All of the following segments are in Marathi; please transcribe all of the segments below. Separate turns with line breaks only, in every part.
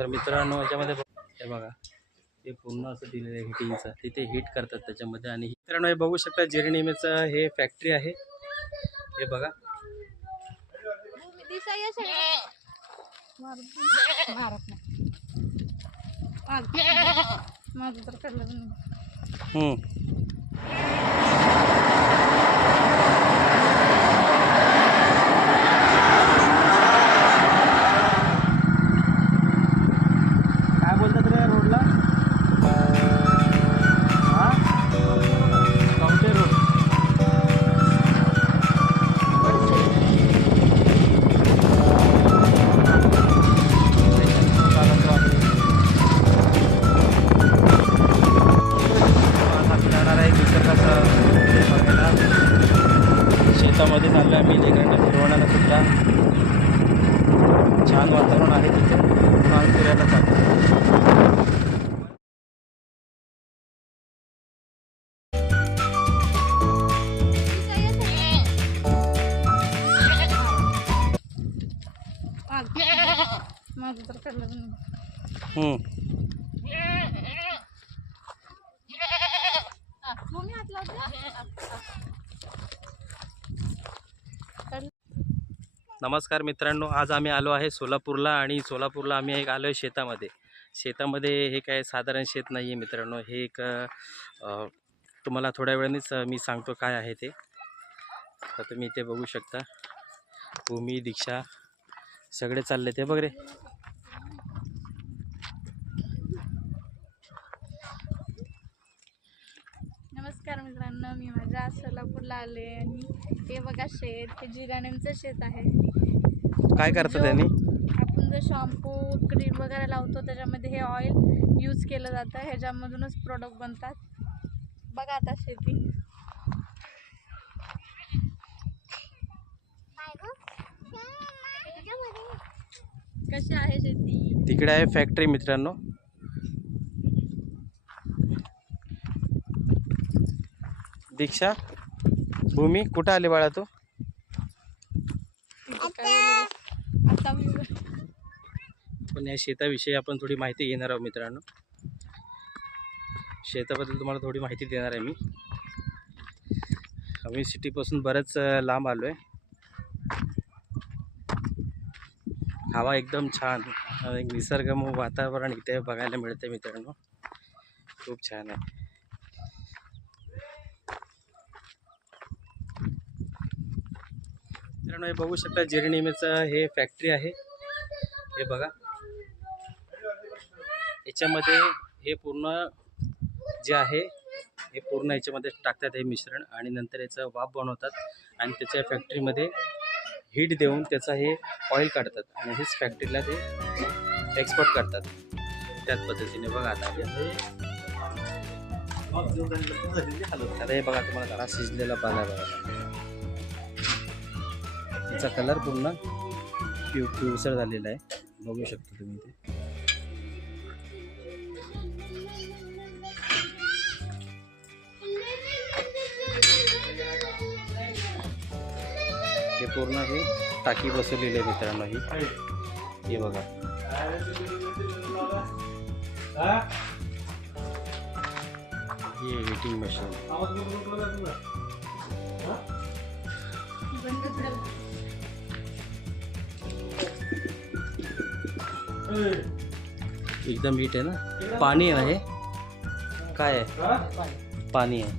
तर मित्रांनो याच्यामध्ये हे बघा. हे पूर्ण असं दिलेलं आहे हिटिंगचं तिथे हिट करतात त्याच्यामध्ये. आणि मित्रांनो हे बघू शकता जिरनिमेचं हे फॅक्टरी आहे. हे बघा.
दिसा माझं तर नाही.
नमस्कार मित्रांनो आज आम्ही आलो आहे सोलापूरला आणि सोलापूरला आम्ही एक आलो आहे शेतामध्ये. शेतामध्ये हे काय साधारण शेत नाही आहे मित्रांनो हे एक तुम्हाला थोड्या वेळानेच मी सांगतो काय आहे ते. तर तुम्ही इथे बघू शकता. भूमी दीक्षा सगळे चालले ते बघ रे.
नमस्कार मित्रांनो मी माझ्या सोलापूरला आले आणि हे बघा शेत हे जिरानेमचं शेत आहे.
काय करतात
जो
त्यांनी?
आपण जो शॅम्पू क्रीम वगैरे लावतो त्याच्यामध्ये हे ऑइल यूज केलं जातं. ह्याच्यामधूनच प्रोडक्ट बनतात. बघा आता शेती. कशी आहे शेती?
तिकडे आहे फॅक्टरी मित्रांनो. दीक्षा भूमी कुठं आली बाळा तू? पण या शेताविषयी आपण थोडी माहिती घेणार आहोत मित्रांनो. शेताबद्दल तुम्हाला थोडी माहिती देणार आहे मी. आम्ही सिटीपासून बरंच लांब आलो आहे हवा एकदम छान. एक निसर्गमय वातावरण इथे बघायला मिळते मित्रांनो. खूप छान आहे. मित्रांनो हे बघू शकता जिरणीमेचं हे फॅक्टरी आहे. हे बघा. याच्यामध्ये हे पूर्ण जे आहे हे पूर्ण याच्यामध्ये टाकतात हे मिश्रण आणि नंतर याचं वाफ बनवतात आणि त्याच्या फॅक्टरीमध्ये हीट देऊन त्याचा हे ऑइल काढतात आणि हेच फॅक्टरीला ते एक्सपोर्ट करतात. त्याच पद्धतीने बघा आता आता हे बघा तुम्हाला जरा शिजलेला पाला बघा. त्याचा कलर पूर्ण पिव पिवसर झालेला आहे. बघू शकता तुम्ही ते. पूर्ण हे टाकी बसवलेली आहे मित्रांनो ही. हे बघा. हे हिटिंग मशीन. एकदम हीट आहे ना? पाणी आहे. काय आहे? पाणी आहे.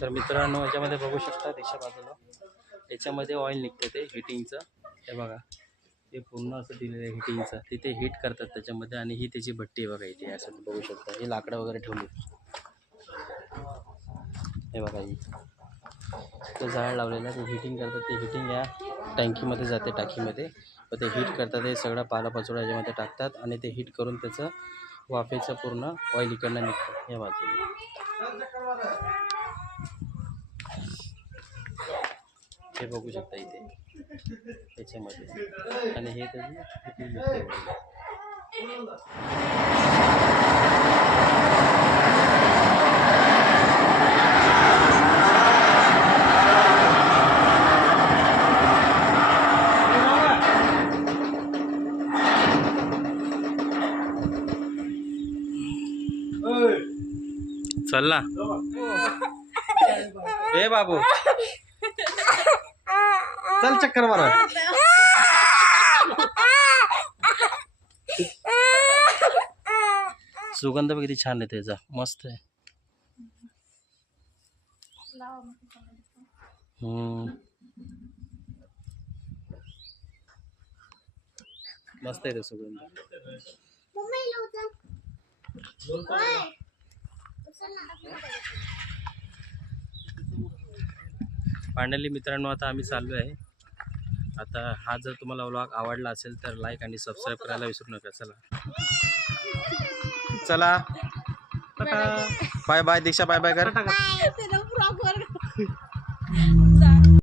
तर मित्रांनो याच्यामध्ये बघू शकता त्याच्या बाजूला. याच्यामध्ये ऑइल निघतं ते हिटिंगचं हे बघा. ते पूर्ण असं दिलेलं आहे हिटिंगचं तिथे हीट करतात त्याच्यामध्ये आणि ही त्याची भट्टी आहे बघा इथे. असं बघू शकता. ही लाकडं वगैरे ठेवली. हे बघा ही. ते झाड लावलेलं आहे. ते हिटिंग करतात. ते हिटिंग या टँकीमध्ये जाते टाकीमध्ये. व ते हीट करतात. हे सगळं पालापाचोळा याच्यामध्ये टाकतात आणि ते हीट करून त्याचं वाफेचं पूर्ण ऑइल इकडनं निघतं. या बाजूला. हे बघू शकता इथे. त्याच्यामध्ये. आणि हे त्याची चल ना ए बाबू। चल चक्कर मारा। सुगंध किती छान आहे त्याचा मस्त आहे. मस्त आहे ते सुगंध फायनली मित्रांनो आता आम्ही चाललो आहे आता हा जर तुम्हाला व्लॉग आवडला असेल तर लाईक आणि सबस्क्राईब करायला विसरू नका. चला. चला. Bye bye Diksha. Bye bye कर